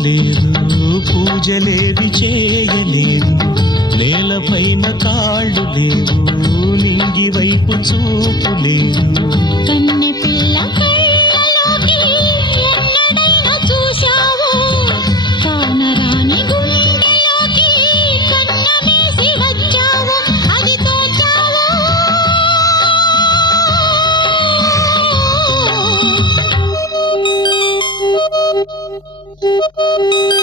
చూడలేదు పూజలేవి చేయలేదు. నేలపైన కాళ్ళు లేవు నింగి వైపు చూపు లేరు Música